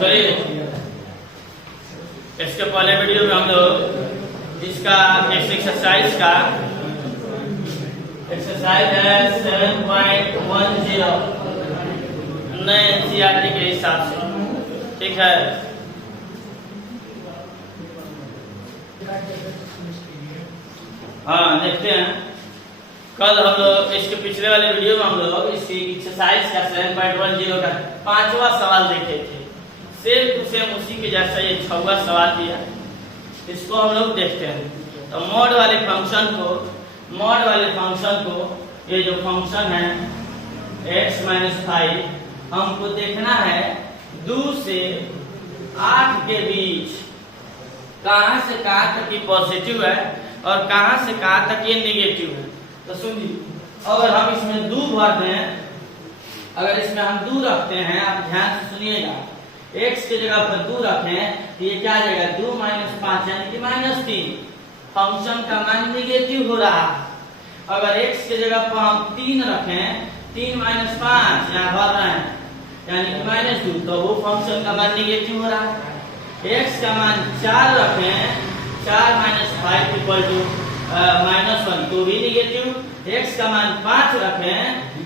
चलिए इसके पहले वीडियो में हम लोग इसका एक्सरसाइज है 7.10 नए एनसीईआरटी के हिसाब से, ठीक है। हाँ देखते हैं, कल हम लोग इसके पिछले वाले वीडियो में हम लोग इसकी एक्सरसाइज का 7.10 का 5वां सवाल देखे थे। सेम टू सेम उसी के जैसा ये 6वां सवाल दिया, इसको हम लोग देखते हैं। तो मॉड वाले फंक्शन को ये जो फंक्शन है x-5 हमको देखना है 2 से 8 के बीच कहां से कहां तक ये पॉजिटिव है और कहां से कहां तक ये नेगेटिव है। तो सुनिए, अगर हम इसमें 2 भर दें, अगर इसमें हम 2 रखते हैं, आप ध्यान से सुनिएगा, x की जगह पर 2 रखें तो ये क्या आ जाएगा 2 - 5 यानी कि -3। फंक्शन का मान नेगेटिव हो रहा है। अगर x की जगह पर हम 3 रखें, 3 - 5 यहाँ भर रहे हैं यानी कि -2, तो वो फंक्शन का मान नेगेटिव हो रहा है। x का मान 4 रखें, 4 - 5 = -1 तो भी नेगेटिव। x का मान 5 रखें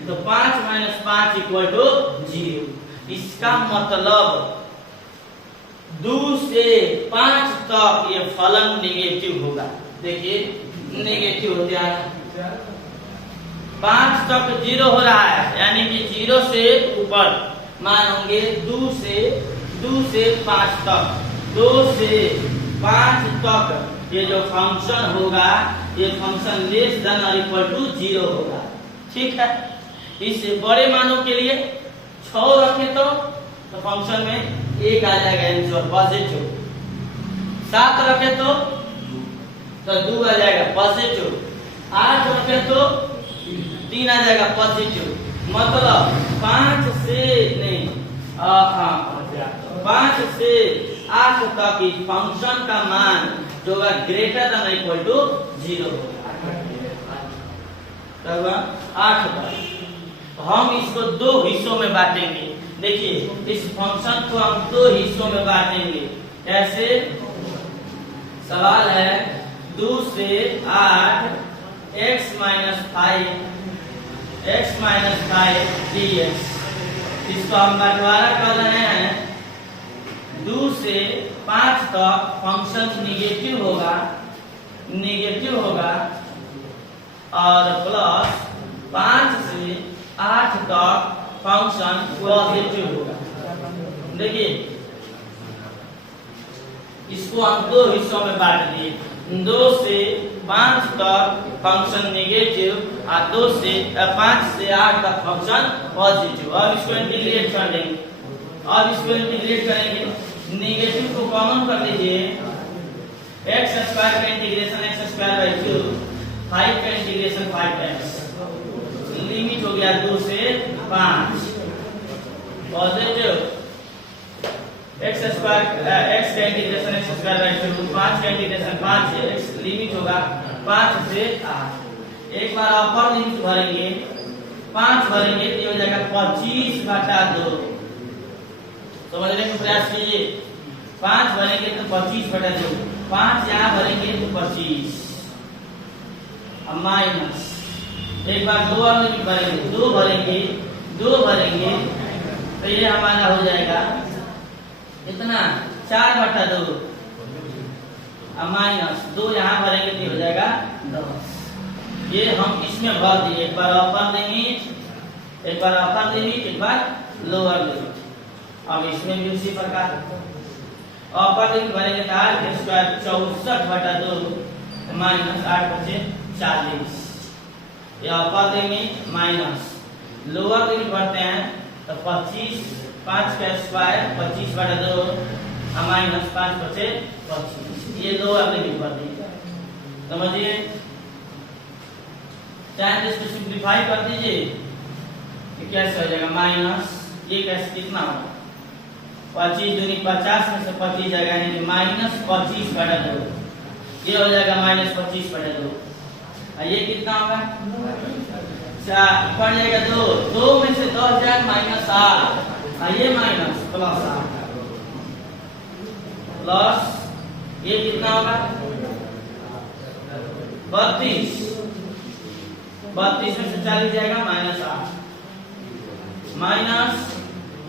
तो 5 - 5 = 0। इसका मतलब 2 से 5 तक ये फलन नेगेटिव होगा। देखिए नेगेटिव हो गया, 5 तक 0 हो रहा है यानी कि 0 से ऊपर मान होंगे 2 से 5 तक। 2 से 5 तक ये जो फंक्शन होगा ये फंक्शन लेस देन और इक्वल टू 0 होगा, ठीक है। इससे बड़े मानों के लिए 6 रखें तो फंक्शन में 1 आ जाएगा आंसर पॉजिटिव। 7 रखें तो 2 आ जाएगा पॉजिटिव। 8 रखें तो 3 आ जाएगा पॉजिटिव। मतलब 5 से 8 तक इस फंक्शन का मान जो होगा ग्रेटर देन इक्वल टू 0 होगा। 8 तक हम इसको 2 हिस्सों में बांटेंगे। देखिए इस फंक्शन को हम 2 हिस्सों में बांटेंगे। कैसे? सवाल है 2 से 8 x-5 dx। इसको हम बंटवारा कर रहे हैं 2 से 5 तक फंक्शन नेगेटिव होगा और प्लस 5 से 8 तक फंक्शन पॉजिटिव होगा। देखिए इसको हम 2 हिस्सों में बांट दिए। 2 से 5 तक फंक्शन नेगेटिव और 5 से 8 तक फंक्शन पॉजिटिव। अब इसको इंटीग्रेट कर देंगे। नेगेटिव को कॉमन कर लीजिए। x² का इंटीग्रेशन x²/2, 5 का इंटीग्रेशन 5x। लिमिट हो गया 2 से 5 पॉजिटिव। x का इंटीग्रेशन x²/2, 5 का इंटीग्रेशन 5 है। x लिमिट होगा 5 से 8। एक बार अपर लिमिट भरेंगे, 5 भरेंगे तो हो जाएगा 25/2। समझने का प्रयास कीजिए। 5 भरेंगे तो 25/2, 5 यहाँ भरेंगे तो 25 माइनस। एक बार 2 और लिमिट भरेंगे, 2 भरेंगे तो ये हमारा हो जाएगा इतना 4/2 माइनस 2 यहाँ भरेंगे तो हो जाएगा 10। ये हम इसमें भर दिए। एक बार अपर लिमिट, एक बार लोअर लिमिट। अब इसमें भी उसी प्रकार अपर लिमिट भरेंगे तो 64/2 माइनस 8/40। ये upper limit minus lower limit भरते हैं तो 25, 5 का स्क्वायर 25/2 माइनस 5/25। ये लोअर लिमिट भर दीजिए। समझिए, चाहे इसको सिंप्लीफाई कर दीजिए, ये कैसे हो जाएगा माइनस, ये कैसे कितना होगा 25 दूनी 50 में से 25 जाएगा यानी -25/2। ये हो जाएगा -25/2। ये कितना होगा पड़ जाएगा 2 में से 2 जाएगा -8 ये माइनस प्लस 8 प्लस ये कितना होगा 32 32 में से 40 जाएगा माइनस 8 माइनस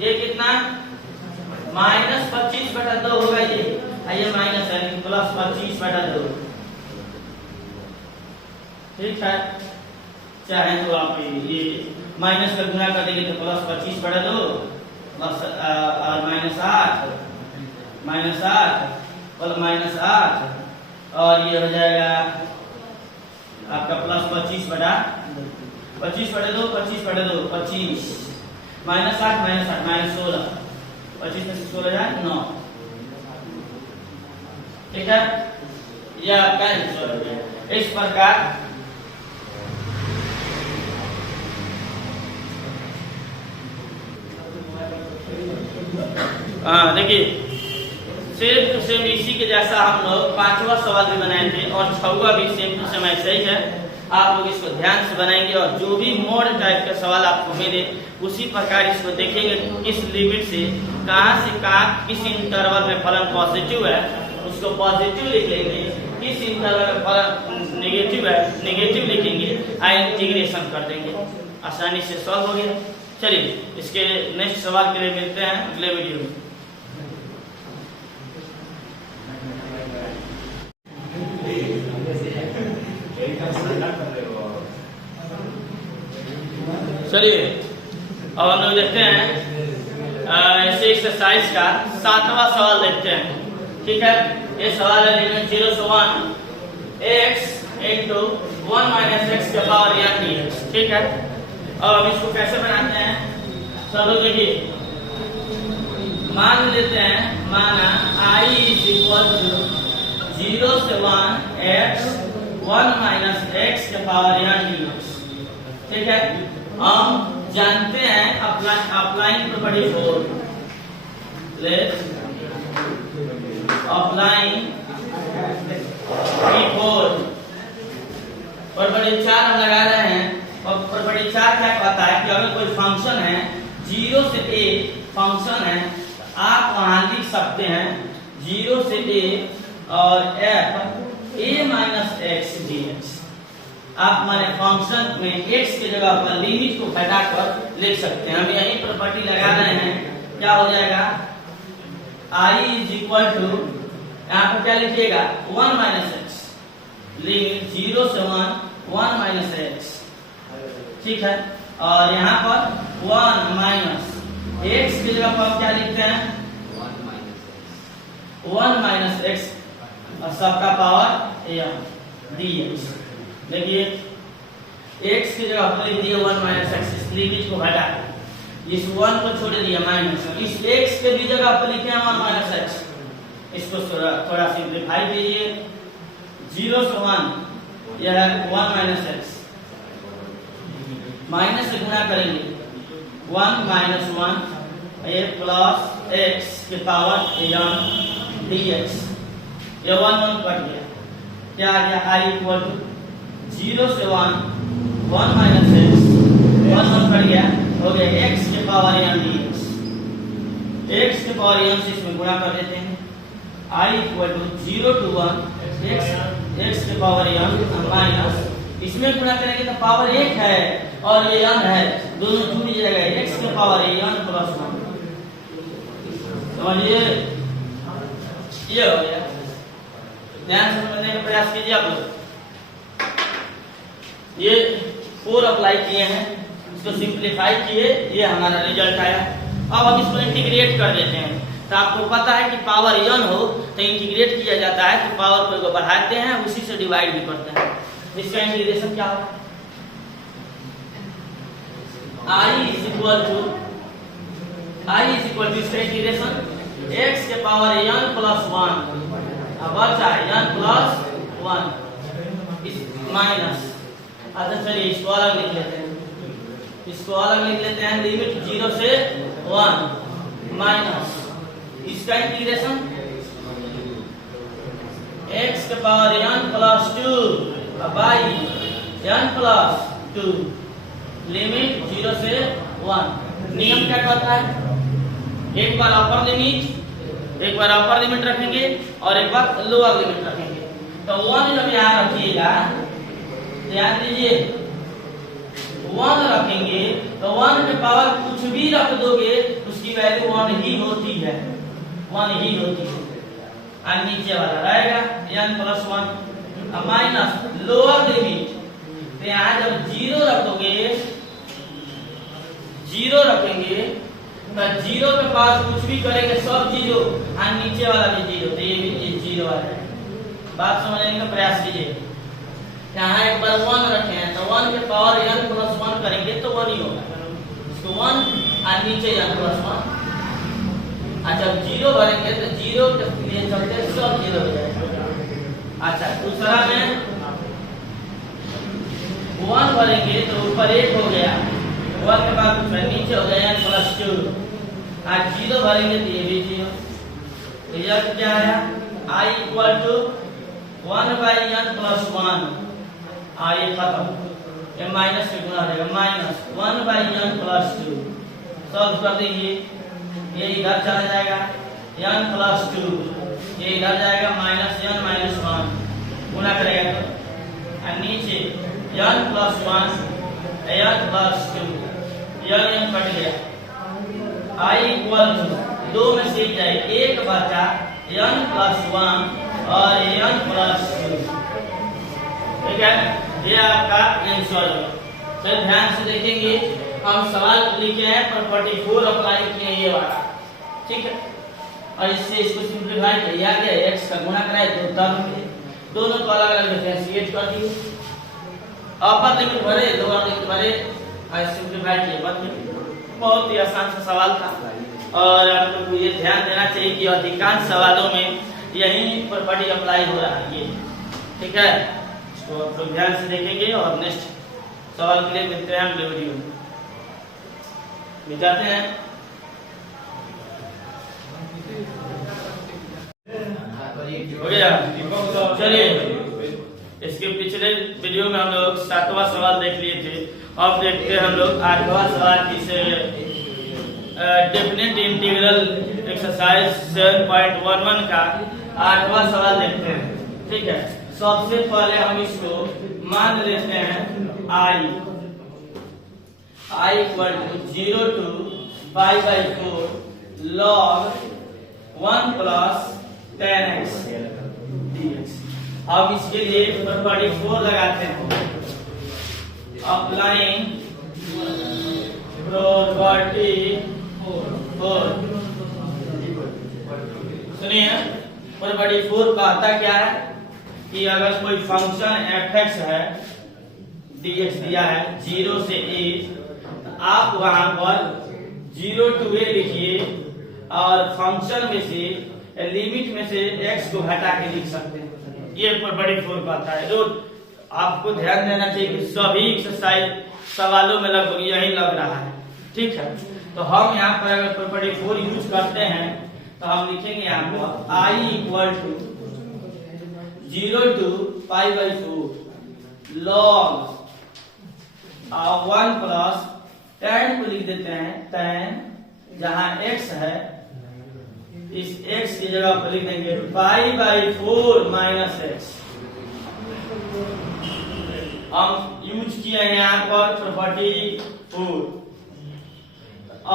ये कितना माइनस 25/2 होगा ये माइनस है प्लस 25/2 ठीक है। चाहे तो आप ये माइनस का गुना कर देंगे तो प्लस 25/2 प्लस -8 और -8 और ये हो जाएगा आपका प्लस 25/2 25/2 25 -8 -16 25 में से 16 जाए 9 ठीक है। यह आपका आंसर हो गया। इस प्रकार देखिए सेम टू सेम इसी के जैसा हम लोग 5वां सवाल भी बनाए थे और 6वां भी सेम टू सेम ऐसा ही है। आप लोग इसको ध्यान से बनाएंगे और जो भी मोड टाइप का सवाल आपको मिले उसी प्रकार इसको देखेंगे। किस लिमिट से कहाँ किस इंटरवल में फलन पॉजिटिव है उसको पॉजिटिव लिख लेंगे, किस इंटरवल में फलन नेगेटिव है नेगेटिव लिखेंगे, इंटीग्रेशन कर देंगे, आसानी से सॉल्व हो गया। चलिए इसके नेक्स्ट सवाल के लिए मिलते हैं अगले वीडियो में। चलिए अब हम लोग देखते हैं ऐसे एक्सरसाइज का 7वां सवाल देखते हैं। ठीक है, ये सवाल है लिमिट 0 से 1 x into 1 minus x के पावर dx। ठीक है, अब इसको कैसे बनाते हैं सब लोग देखिए। मान लेते हैं माना I is equal to 0 से 1 x 1 minus x के पावर dx। ठीक है, हम जानते हैं applying property 4 let's applying property 4 हम लगा रहे हैं और प्रॉपर्टी 4 क्या कहता है कि अगर कोई फंक्शन है 0 से a फंक्शन है तो आप वहां लिख सकते हैं 0 से a और f a minus x dx। आप माने फंक्शन में x की जगह पर लिमिट को घटाकर लिख सकते हैं। हम यही प्रॉपर्टी लगा रहे हैं, क्या हो जाएगा I is equal to यहाँ पर क्या लिखिएगा 1 minus x लिमिट 0 से 1 minus x। ठीक है, और यहाँ पर 1 minus x की जगह पर क्या लिखते हैं 1 minus x और सबका पावर dx। देखिए x की जगह पर लिख दिया 1 minus x, इस लिमिट को घटा इस 1 को छोड़ दिया माइनस, इस x के भी जगह पर लिखे हैं 1 minus x। इसको थोड़ा सिंप्लीफाई कीजिए 0 से 1 यह है 1 minus x माइनस से गुना करेंगे 1 minus 1 ये प्लस x के पावर dx। ये 1 कट गया, क्या आ गया I इक्वल टू 0 से 1 minus x 1 कट गया हो गया x के पावर dx। x के पावर से इसमें गुणा कर देते हैं I equal to 0 to 1 x के पावर माइनस इसमें गुणा करेंगे तो पावर 1 है और ये n है, दोनों जुड़ जाएगा x के पावर n प्लस 1। समझिए ये हो गया। ध्यान से समझने का प्रयास कीजिए आप लोग। ये 4 अप्लाई किए हैं, इसको सिंप्लीफाई किए, ये हमारा रिजल्ट आया। अब हम इसको इंटीग्रेट कर देते हैं। तो आपको पता है कि पावर n हो तो इंटीग्रेट किया जाता है तो पावर को बढ़ाते हैं उसी से डिवाइड भी करते हैं। इसका इंटीग्रेशन क्या होगा I is equal to इसका इंटीग्रेशन x के पावर n प्लस 1 अब बचा n प्लस 1 इस माइनस। अच्छा चलिए इसको अलग लिख लेते हैं, लिमिट 0 से 1 माइनस इसका इंटीग्रेशन x के power n plus 2 by n plus 2 limit 0 से 1। नियम क्या कहता है एक बार अपर लिमिट रखेंगे और एक बार लोअर लिमिट रखेंगे। तो 1 जब यहाँ रखिएगा, ध्यान दीजिए 1 रखेंगे तो 1 के पावर कुछ भी रख दोगे उसकी वैल्यू 1 ही होती है, 1 ही होती है। और नीचे वाला रहेगा n + 1 माइनस लोअर लिमिट, तो यहाँ जब 0 रखोगे, 0 रखेंगे तो 0 के पास कुछ भी करेंगे सब 0 और नीचे वाला भी 0, तो ये भी 0 आ जाएगा। बात समझने का प्रयास कीजिए। यहाँ एक बार 1 रखे हैं तो 1 के पावर n + 1 करेंगे तो 1 ही होगा, इसको 1 और नीचे n + 1। अच्छा जब 0 भरेंगे तो 0 के लिए चलते सब 0 हो जाएगा। अच्छा दूसरा में 1 भरेंगे तो ऊपर 1 हो गया, 1 के बाद कुछ नीचे हो गया n + 2, और 0 भरेंगे तो ये भी 0। रिजल्ट क्या आया? I = 1/n + 1, और ये खत्म, ये माइनस से गुना रहेगा, माइनस 1/n + 2। सॉल्व कर देंगे, ये इधर चला जाएगा n + 2, ये इधर जाएगा -n - 1, गुना करेगा तो और नीचे n + 1 n + 2, n कट गया। I = 2 में से जाए 1 बचा n + 1 और n + 2, ठीक है, ये आपका आंसर है। फिर ध्यान से देखेंगे, हम सवाल लिखे हैं प्रॉपर्टी 4 अप्लाई किए ये वाला, ठीक है, और इससे इसको सिंपलीफाई किया गया, x का गुणा कराए तो टर्म में दोनों को अलग अलग डिफरेंशिएट कर दिए, अपर लिमिट भरे, लोअर लिमिट भरे और सिंपलीफाई किए, बस। बहुत ही आसान सा सवाल था और आप लोग को ये ध्यान देना चाहिए कि अधिकांश सवालों में यही प्रॉपर्टी अप्लाई हो रहा है, ये ठीक है। इसको आप लोग ध्यान से देखेंगे और नेक्स्ट सवाल के लिए मिलते हैं अगले वीडियो में। जाते हैं हो गया, चलिए इसके पिछले वीडियो में हम लोग 7वां सवाल देख लिए थे, अब देखते हैं हम लोग 8वां सवाल, जिसे डेफिनेट इंटीग्रल एक्सरसाइज 7.11 का 8वां सवाल देखते हैं, ठीक है। सबसे पहले हम इसको मान लेते हैं I = 0 to π/4 log 1 + 10x dx। अब इसके लिए प्रॉपर्टी 4 लगाते हैं, अप्लाइंग प्रॉपर्टी 4। सुनिए, प्रॉपर्टी 4 कहता क्या है कि अगर कोई फंक्शन f(x) है, dx दिया है 0 से a, तो आप वहां पर 0 to a लिखिए और फंक्शन में से लिमिट में से x को घटा के लिख सकते हैं। ये प्रॉपर्टी 4 कहता है। तो आपको ध्यान देना चाहिए कि सभी एक्सरसाइज सवालों में लगभग यही लग रहा है, ठीक है। तो हम यहाँ पर अगर प्रॉपर्टी 4 यूज करते हैं तो हम लिखेंगे यहाँ पर I = 0 to π/4 log 1 + tan को लिख देते हैं, tan जहां x है इस x की जगह पर लिख देंगे π/4 - x। हम यूज किए हैं यहाँ पर प्रॉपर्टी 4।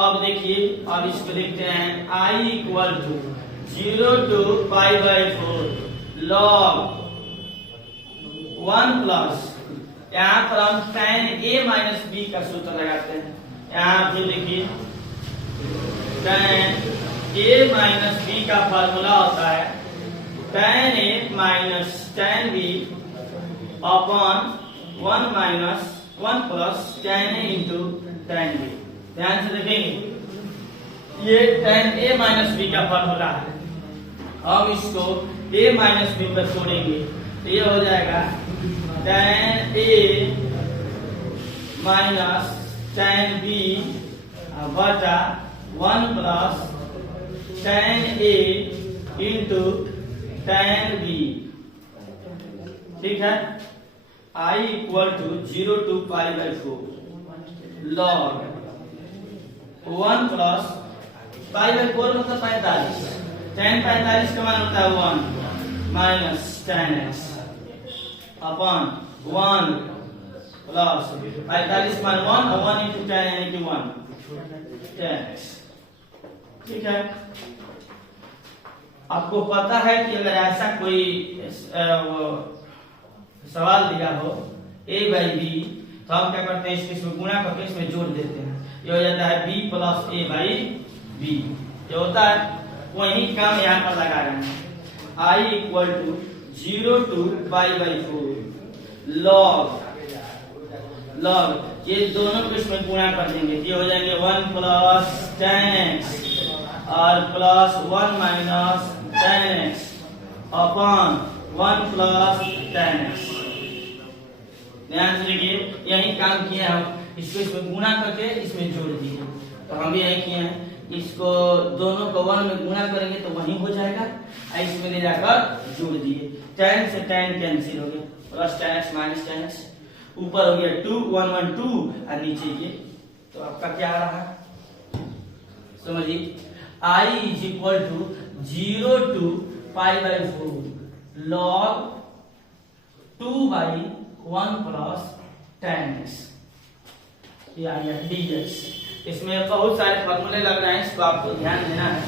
अब देखिए, अब इसको लिखते हैं I = 0 to π/4 log 1 + यहाँ पर हम tan a - b का सूत्र लगाते हैं। यहाँ पे देखिए tan a - b का फार्मूला होता है tan a - tan b upon 1 - 1 + tan a × tan b। ध्यान से देखेंगे, ये tan a - b का फार्मूला है। हम इसको a - b पर छोड़ेंगे तो ये हो जाएगा tan a - tan b बटा 1 + tan a × tan b, ठीक है। I = 0 to π/4 log 1 + pi by 4 मतलब 45। tan 45 का मान होता है 1 minus tan x upon 1 plus 45 मान 1 और 1 इंटू tan यानी कि 1 tan x। ठीक है, आपको पता है कि अगर ऐसा कोई सवाल दिया हो a बाई बी, तो हम क्या करते हैं, इसमें गुणा करके इसमें जोड़ देते हैं, ये हो जाता है b plus a by B. ये होता है वही काम यहाँ पर लगा रहे हैं, i equal to 0 to pi by 4 log ये दोनों को इसमें गुणा कर देंगे, ये हो जाएंगे 1 प्लस tan x और plus 1 minus tan x upon 1 plus tan x। ध्यान से देखिए, यही काम किया हम, इसको इसमें गुणा करके इसमें जोड़ दिए, तो हम भी यही किए हैं, इसको दोनों को 1 में गुणा करेंगे तो वही हो जाएगा, इसमें ले जाकर जोड़ दिए, tan से tan कैंसिल हो गया, plus tan x minus tan x, ऊपर हो गया 2 1 1 2 और नीचे ये, तो आपका क्या आ रहा है समझिए, i is equal to 0 to pi by 4 log 2 by 1 plus tan x, ये आ गया dx। इसमें बहुत सारे फॉर्मूले लग रहे हैं, इसको आपको ध्यान देना है।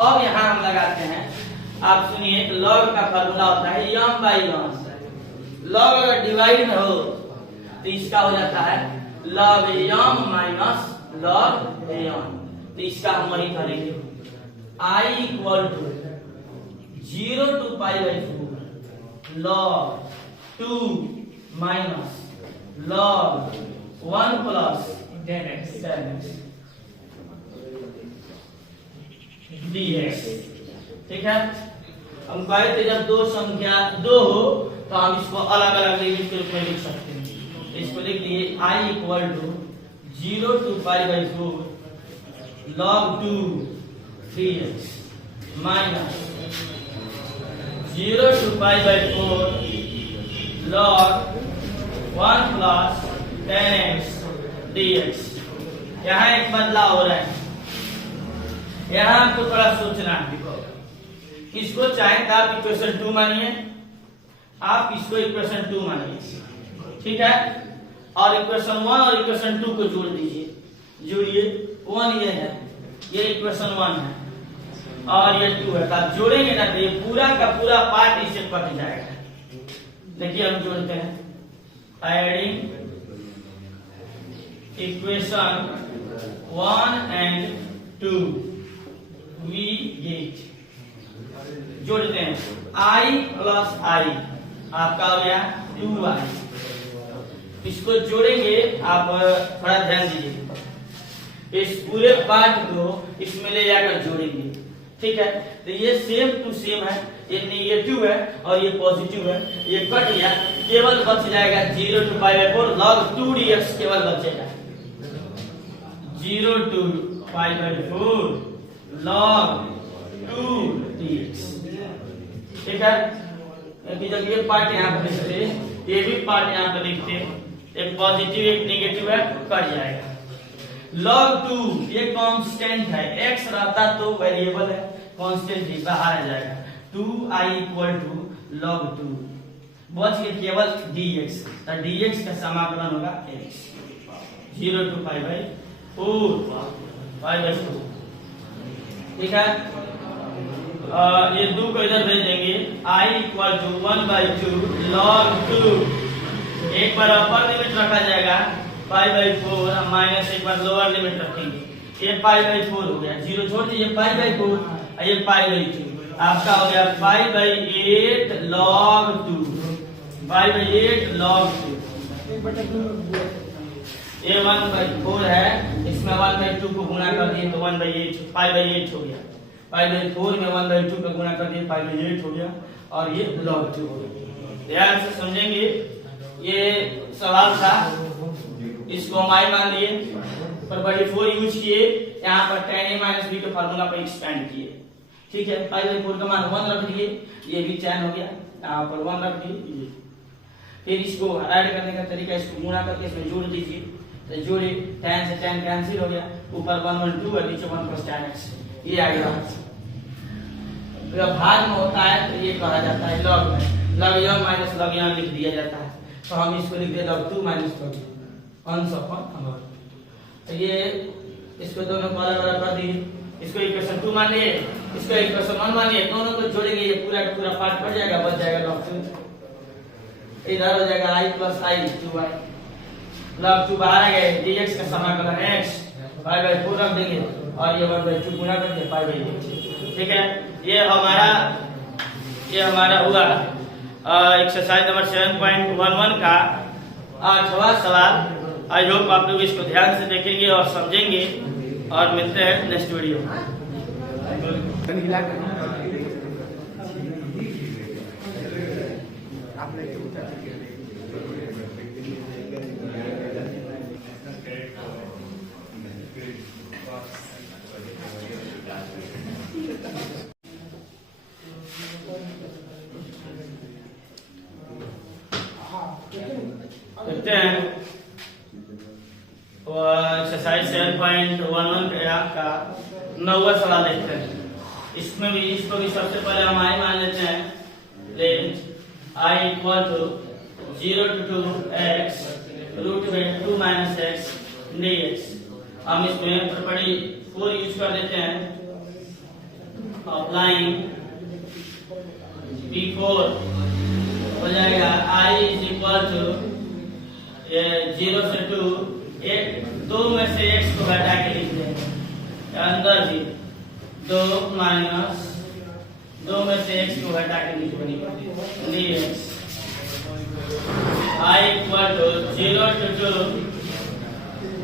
अब यहाँ हम लगाते हैं, आप सुनिए, लॉग का फॉर्मूला होता है m बाई ln। लॉग अगर डिवाइड में हो तो इसका हो जाता है log m minus log m, तो इसका हम वही करेंगे, i equal to 0 to pi by 4 log 2 minus log 1 plus tan x dx। ठीक है, हम कहे थे जब दो संख्या 2 हो तो हम इसको अलग अलग लिमिट के रूप में लिख सकते हैं, इसको लिख दिए i equal to 0 to pi by 4 log 2 3x minus 0 to pi by 4 log 1 plus tan x dx। यहाँ एक बदलाव हो रहा है, यहाँ आपको थोड़ा सोचना है, इसको चाहे तो आप इक्वेशन 2 मानिए, आप इसको इक्वेशन 2 मानिए, ठीक है, और इक्वेशन 1 और इक्वेशन 2 को जोड़ दीजिए, जोड़िए, 1 ये है, ये इक्वेशन 1 है और ये 2 है, आप जोड़ेंगे ना तो ये पूरा का पूरा पार्ट इससे कट जाएगा। देखिए हम जोड़ते हैं, adding equation 1 and 2 we get, जोड़ते हैं, i प्लस i आपका हो गया 2i, इसको जोड़ेंगे, आप थोड़ा ध्यान दीजिए, इस पूरे पार्ट को इसमें ले जाकर जोड़ेंगे, ठीक है, तो ये सेम टू सेम है, ये नेगेटिव है और ये पॉजिटिव है, ये कट गया, केवल बच जाएगा 0 to pi by 4 log 2 dx केवल बचेगा, 0 to pi by 4 log 2 dx। ठीक है, क्योंकि जब ये पार्ट यहाँ पर लिखते, ये भी पार्ट यहाँ पर लिखते, एक पॉजिटिव एक नेगेटिव है, कट जाएगा। log 2 ये कांस्टेंट है, x रहता तो वेरिएबल है, कांस्टेंट ही बाहर आ जाएगा, 2i इक्वल टू log 2, बच के केवल dx, तो dx का समाकलन होगा x, 0 to pi by 4 pi by 4। ठीक है, ये 2 को इधर भेज देंगे, i equal to 1 by 2 log 2, एक बार अपर लिमिट रखा जाएगा पाई बाई 4 माइनस एक बार लोअर लिमिट रखेंगे, ये पाई बाई 4 हो गया, 0 छोड़ दीजिए, पाई बाई 4 और ये पाई बाई 2, आपका हो गया pi by 8 log 2, pi by 8 log 2, ये 1 बाई 4 है, इसमें 1 बाई 2 को गुणा कर दिए तो 1 बाई 8 पाई बाई 8 हो गया, पाई बाई 4 में 1 बाई 2 को गुणा कर दिए पाई बाई 8 हो गया और ये log 2 हो गया। ध्यान से समझेंगे, ये सवाल था, इसको हम i मान लिए, पर बड़ी 4 यूज किए, यहाँ पर tan a माइनस b के फार्मूला पर एक्सपेंड किए, ठीक है, पाई बाई 4 का मान 1 रख दिए, ये भी tan हो गया, यहाँ पर 1 रख दिए, फिर इसको ऐड करने का तरीका, इसको गुणा करके इसमें जोड़ दीजिए, तो जोड़े, tan से tan कैंसिल हो गया, ऊपर 1 1 2 और नीचे 1 प्लस tan x, ये आ गया। जब भाग में होता है तो ये कहा जाता है लॉग में, लॉग यम माइनस लॉग यम लिख दिया जाता है। तो हम इसको लिख दें लॉग 2 माइनस लॉग अंश अपॉन अंश। तो ये इसको दोनों को अलग अलग कर दिए, इसको इक्वेशन 2 मान लिए, इसको इक्वेशन 1 मान लिए, दोनों को जोड़ेंगे ये पूरा का पूरा पार्ट कट जाएगा, बच जाएगा लॉग 2। इधर हो जाएगा i plus i 2y, log 2 बाहर आ गए, dx का समाकलन x पाई बाई 4 रख देंगे और ये 1/2 गुणा करके पाई बाई 8। ठीक है, ये हमारा हुआ एक्सरसाइज नंबर 7.11 का 8वां सवाल। आई होप आप लोग इसको ध्यान से देखेंगे और समझेंगे और मिलते हैं नेक्स्ट वीडियो। देखते हैं एक्सरसाइज 7.11 का 9वां सवाल देखते हैं। इसको भी सबसे पहले हम i मान लेते हैं। Let i equal to 0 to 2x root में 2 माइनस एक्स dx। हम इसमें प्रॉपर्टी 4 यूज कर देते हैं। अप्लाइंग P4 हो जाएगा i इज इक्वल टू 0 से 2, एक 2 में से x को घटा के लिख देंगे अंदर ही 2 माइनस 2 में से x को घटा के लिख देंगे dx। i equal to 0 to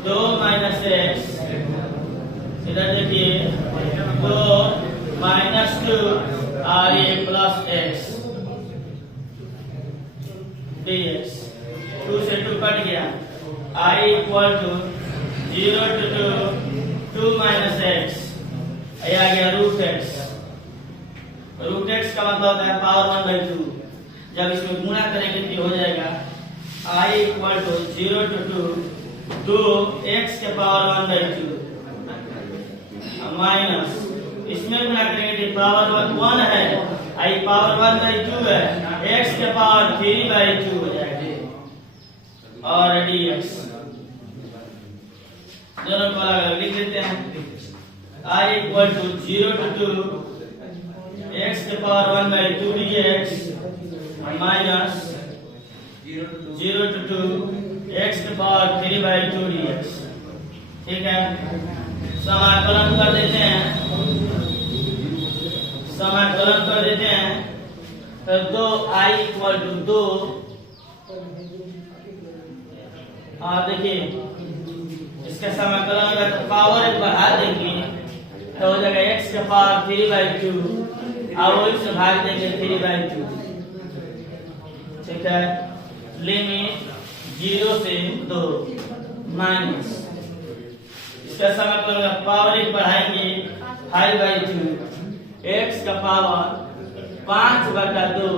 2 minus x, इधर देखिए 2 माइनस 2 और ये प्लस x dx। 2 से 2 कट गया, i equal to 0 to 2 minus x, आ गया रूट एक्स। रूट एक्स का मतलब होता है पावर 1/2। जब इसको गुणा करेंगे तो हो जाएगा i equal to 0 to 2 x के पावर 1/2 माइनस इसमें गुणा करेंगे तो पावर 1 है, i पावर 1/2 है, x के पावर 3/2 हो जाएगा और dx। दोनों को अलग लिख देते हैं। i equal to 0 to 2 x के power 1/2 dx minus 0 to 2 x के पावर 3/2 dx। ठीक है, समाकलन कर देते हैं, तो 2i इक्वल टू 2 और देखिए इसका समाकलन अगर पावर एक बढ़ा देंगे तो हो जाएगा x का पावर 3/2 और वही से भाग देंगे 3/2। ठीक है, लिमिट 0 से 2 माइनस इसका समाकलन पावर एक बढ़ाएंगे 5/2, x का पावर 5/2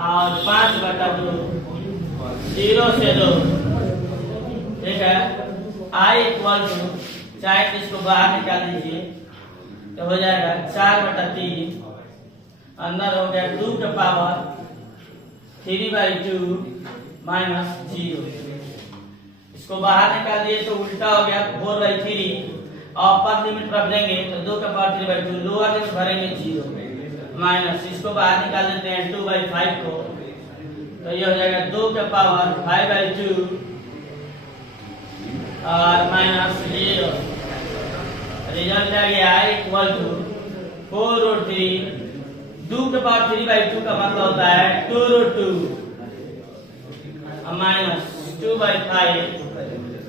और 5/2 0 से 2। ठीक है, i इक्वल टू चाहे तो इसको बाहर निकाल दीजिए तो हो जाएगा 4/3, अंदर हो गया 2 का पावर 3/2 माइनस 0। इसको बाहर निकाल दिए तो उल्टा हो गया 4/3 और अपर लिमिट रख देंगे तो 2 का पावर 3/2, लोअर लिमिट भरेंगे 0 माइनस इसको बाहर निकाल देते हैं 2/5 को तो ये हो जाएगा 2 का पावर 5/2 और माइनस 0। रिजल्ट आ गया i इक्वल टू 4√3, 2 के पावर 3/2 का मतलब होता है 2√2 माइनस 2/5,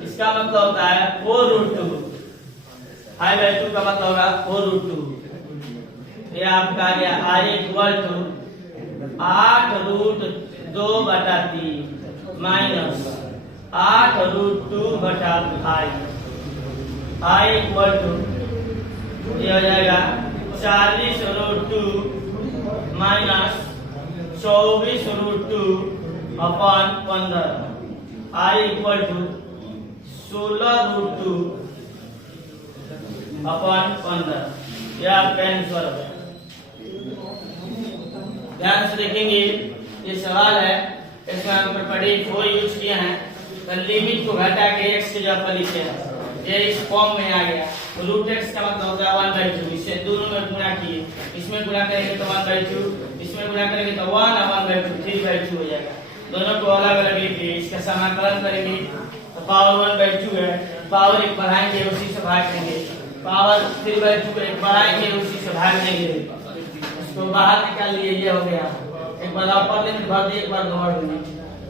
इसका मतलब होता है 4√2, 5/2 का मतलब होगा 4√2। ये आपका आ गया i equal to 8√2/3 minus 8√2/5। i equal to ये हो जाएगा 40√2 माइनस 24√2/15। i equal to 16√2/15। यह आपका आंसर है। ध्यान से देखेंगे, ये सवाल है, इसमें हम प्रॉपर्टी 4 यूज किए हैं, तो लिमिट को घटा के x की जगह पर लिखे हैं, ये इस फॉर्म में आ गया। रूट x का मतलब होता है 1/2, इससे दोनों में गुणा किए, इसमें गुणा करेंगे तो 1/2, इसमें गुणा करेंगे तो 1 और 1/2 3/2 हो जाएगा। दोनों को अलग अलग लिखिए, इसका समाकलन करेंगे तो पावर 1/2 है, पावर एक बढ़ाएंगे उसी से भाग देंगे, पावर 3/2 एक बढ़ाएंगे उसी से भाग देंगे, इसको बाहर निकाल लिए, ये हो गया। एक बार अपर लिमिट भर दिए, एक बार लोअर लिमिट,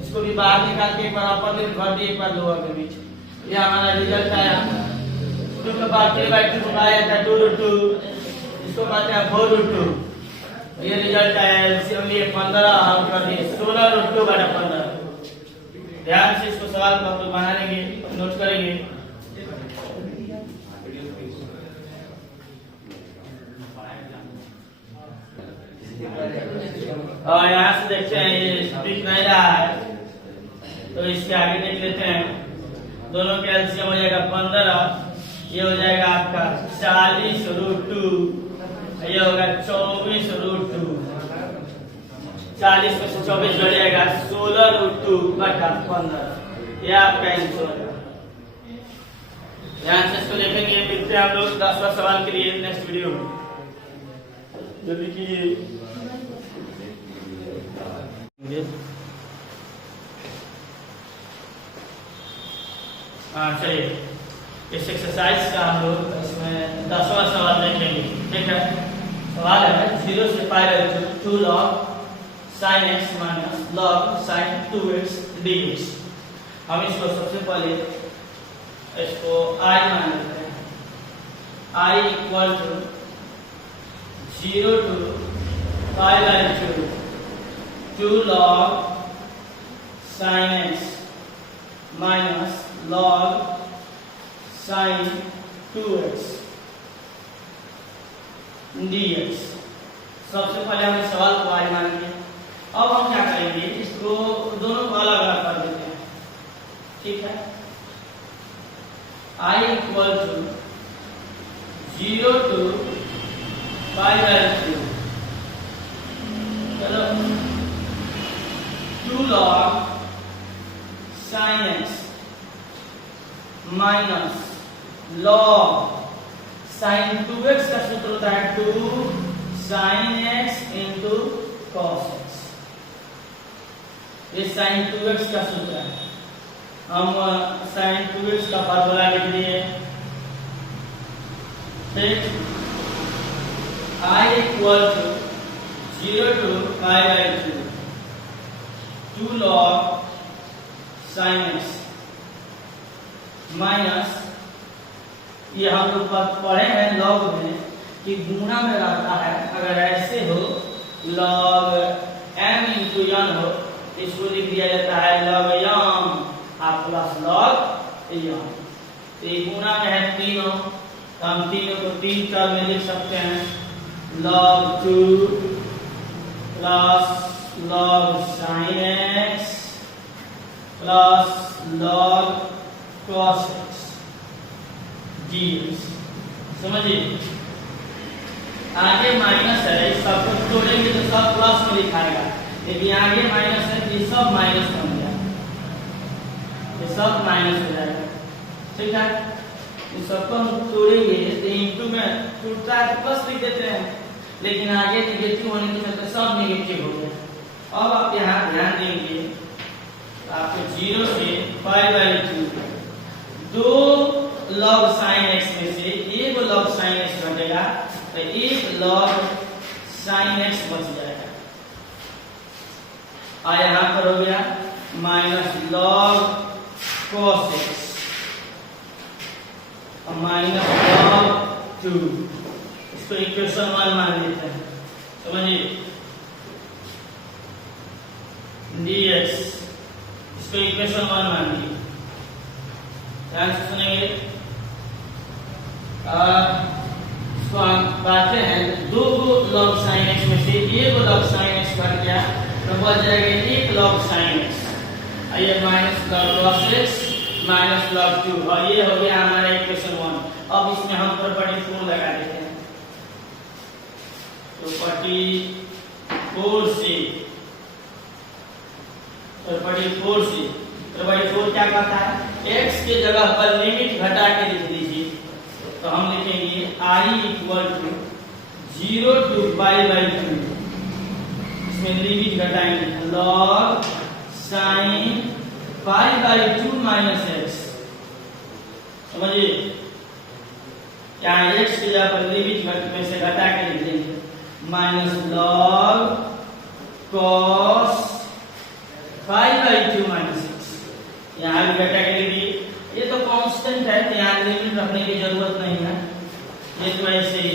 इसको भी बाहर निकाल के एक बार अपर लिमिट भर दिए, एक बार लोअर लिमिट, ये हमारा रिजल्ट आया। 2 के बाद 3/2 को आया था 2√2, इसको कहते हैं 4√2, ये रिजल्ट आया। एलसीएम लिए 15 हम कर दिए 16√2/15। ध्यान से इसको सवाल को आप बना लेंगे, नोट करेंगे। और यहाँ से देखते हैं ये दिख नहीं रहा है, तो इसके आगे देख लेते हैं। दोनों के एलसीएम हो जाएगा 15, ये हो जाएगा आपका 40√2, ये होगा 24√2, 40 में से 24 हो जाएगा 16√2/15, ये आपका आंसर है। ध्यान से इसको देखेंगे, मिलते हैं हम लोग 10वां सवाल के लिए नेक्स्ट वीडियो में। जल्दी कीजिए। चलिए, इस एक्सरसाइज का हम लोग इसमें 10वां सवाल देखेंगे, ठीक है। सवाल है 0 से π/2 2 log sin x minus log sin 2x dx। हम इसको सबसे पहले इसको I मान लेते हैं, I equal to 0 to π/2 2 log sin x minus log sin 2x dx। सबसे पहले हमने सवाल को I मान लिया। अब हम क्या करेंगे, इसको दोनों को अलग अलग कर देते हैं, ठीक है। I इक्वल टू 0 to π/2 चलो 2 log sin x minus log sin 2x का सूत्र होता है 2 sin x into cos x, ये sin 2x का सूत्र है। हम sin 2x का फार्मूला लिख दिए, ठीक। I equal to 0 to π/2 2 log sin x minus, ये हम लोग पढ़े हैं लॉग में कि गुणा में रहता है, अगर ऐसे हो log m into n हो, इसको लिख दिया जाता है log m plus log n। तो ये गुणा में है तीनों, तो हम तीनों को 3 टर्म में लिख सकते हैं, log 2 plus log sin x plus log cos x dx। समझिए, आगे माइनस है, इस सबको जोड़ेंगे तो सब प्लस में लिखाएगा, लेकिन आगे माइनस है, ये सब माइनस बन गया, ये सब माइनस हो जाएगा, ठीक है। इस सबको हम जोड़ेंगे तो इंटू में टूटता है तो प्लस लिख देते हैं, लेकिन आगे निगेटिव होने के चलते सब निगेटिव हो गया। अब आप यहाँ ध्यान देंगे, आपको 0 से π/2 2 log sin x में से एक log sin x घटेगा, तो एक log sin x बच जाएगा, और यहाँ पर हो गया माइनस log cos x और माइनस log 2, इसको इक्वेशन 1 मान लेते हैं, समझिए, dx, इसको इक्वेशन 1 मान लीजिए। ध्यान से सुनेंगे, इसको हम बांटते हैं, 2 log sin x में से एक log sin x घट गया, तो बच जाएगा एक log sin x, और ये minus log cos x minus log 2, और ये हो गया हमारा इक्वेशन 1। अब इसमें हम प्रॉपर्टी 4 लगा देते हैं, तो 44 से तो 44 क्या कहता है, x के जगह पर लिमिट घटा के लिख दीजिए। तो हम लिखेंगे I इक्वल टू 0 to π/2, इसमें लिमिट घटाएंगे log sin π/2 माइनस x। समझिए, यहाँ x की जगह पर लिमिट में से घटा के लिख देंगे minus log cos π/2 minus x। यहाँ भी घटा के लिख दिए। ये तो कांस्टेंट है, तो यहाँ लिमिट रखने की जरूरत नहीं है, ये तो ऐसे ही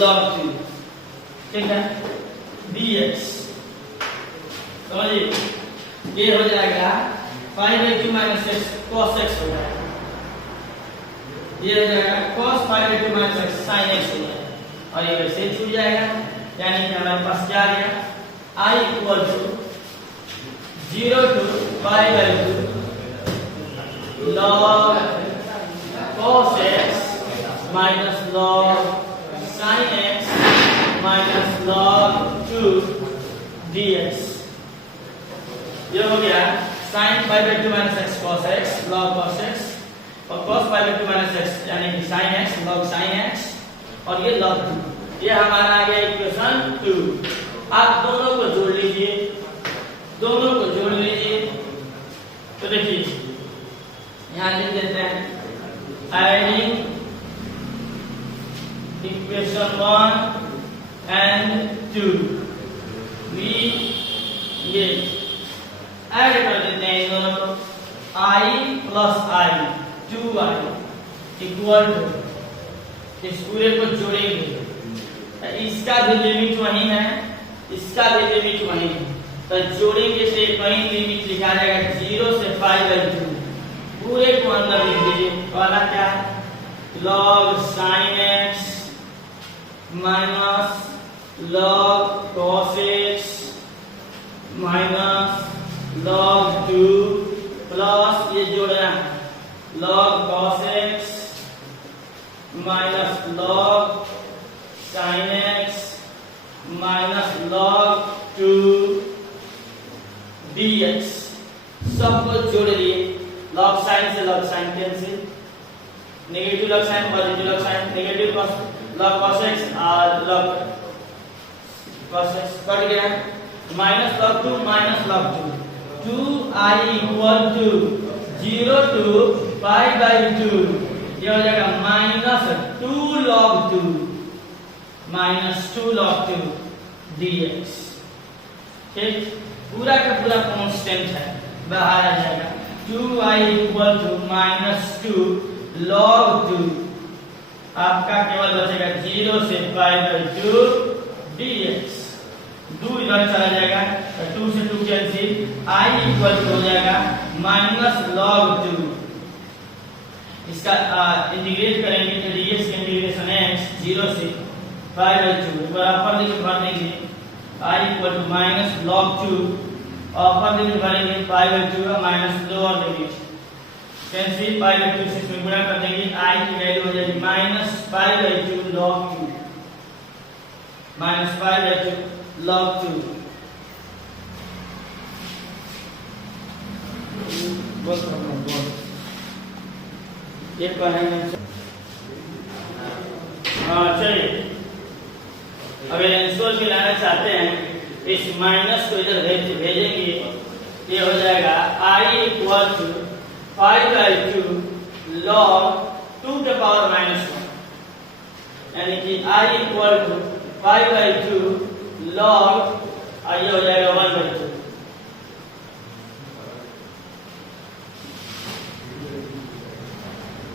log 2, ठीक है, dx। समझिए, ये हो जाएगा π/2 माइनस x cos x हो जाएगा, ये हो जाएगा cos π/2 minus x sin x हो जाएगा, और ये वैसे छूट जाएगा, यानी कि हमारे पास क्या आ गया, I equal to 0 to π/2 log cos x minus log sin x minus log 2 dx। ये हो गया sin π/2 minus x cos x log cos x, और cos π/2 माइनस x यानी कि sin x log sin x, और ये log 2। ये हमारा आ गया इक्वेशन 2। आप दोनों को जोड़ लीजिए, तो देखिए यहाँ लिख देते हैं एडिंग इक्वेशन 1 and 2, we ये ऐड कर देते हैं इन दोनों को, I plus I 2i equal to, इस पूरे को जोड़ेंगे, इसका भी लिमिट वही है, इसका भी लिमिट वही है, तो जोड़ेंगे से कहीं लिमिट लिखा जाएगा 0 से π/2, पूरे को अंदर लिख दीजिए। वाला क्या है, log sin x minus log cos x minus log 2 plus ये जोड़ना log cos x minus log sin x minus log 2 dx। सबको जोड़ लिए, log sin से log sin cancel, negative log sin positive log sin, negative cos log cos x और log cos x cut गया, minus log 2 minus log 2 2i equal to 0 to π/2, ये हो जाएगा minus 2 log 2 dx। ठीक, पूरा का पूरा कांस्टेंट है, बाहर आ जाएगा 2i इक्वल टू -2 log 2, आपका केवल बचेगा 0 से π/2 dx। 2 इधर चला जाएगा, 2 से 2 कैंसिल, i इक्वल हो जाएगा -log 2। इसका इंटीग्रेट करेंगे तो dx का इंटीग्रेशन है 0 से π/2, एक बार अपर लिमिट भर देंगे i इक्वल टू -log 2, और अपर लिमिट भरेंगे π/2 का माइनस लोअर लिमिट कैंसिल, π/2 से इसमें गुणा कर देंगे, i की वैल्यू हो जाएगी -π/2 log 2, -π/2 log 2। ये पढ़ेंगे, हाँ चलिए। अगर आंसर भी लाना चाहते हैं, इस माइनस को इधर भेजेंगे, ये हो जाएगा I इक्वल टू 5/2 log 2 के पावर -1, यानी कि I इक्वल टू 5/2 log, ये हो जाएगा 1/2।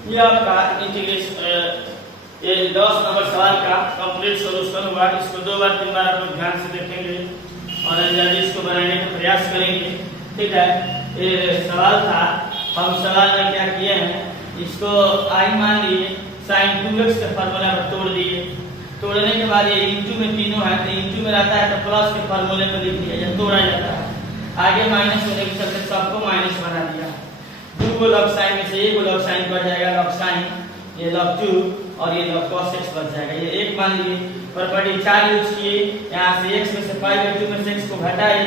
ये आपका इंटीग्रेशन, ये 10 नंबर सवाल का कंप्लीट सॉल्यूशन हुआ। इसको 2 बार 3 बार आप लोग ध्यान से देखेंगे और जल्दी इसको बनाने का प्रयास करेंगे, ठीक है। ये सवाल था, हम सवाल में क्या किए हैं, इसको i मान लिए, sin 2x के फार्मूला पर तोड़ दिए, तोड़ने के बाद ये इंटू में तीनों है, तो इंटू में रहता है तो प्लस के फार्मूले पर लिख दिया, जब तोड़ा जाता है आगे माइनस होने के चलते सबको माइनस बना दिया। 2 को लॉग साइन में से 1 को लॉग साइन कट जाएगा, लॉग साइन ये log 2 और ये log cos x बच जाएगा। ये एक मान लिए, प्रॉपर्टी 4 यूज किए, यहाँ से x में से 5/2 में से x को घटाए,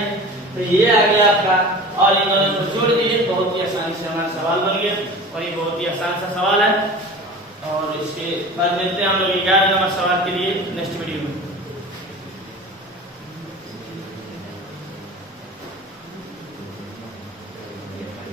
तो ये आ गया आपका, और इन दोनों को जोड़ दिए, बहुत ही आसानी से हमारा सवाल बन गया। और ये बहुत ही आसान सा सवाल है। और इसके बाद मिलते हैं हम लोग 11 नंबर सवाल के लिए नेक्स्ट वीडियो में।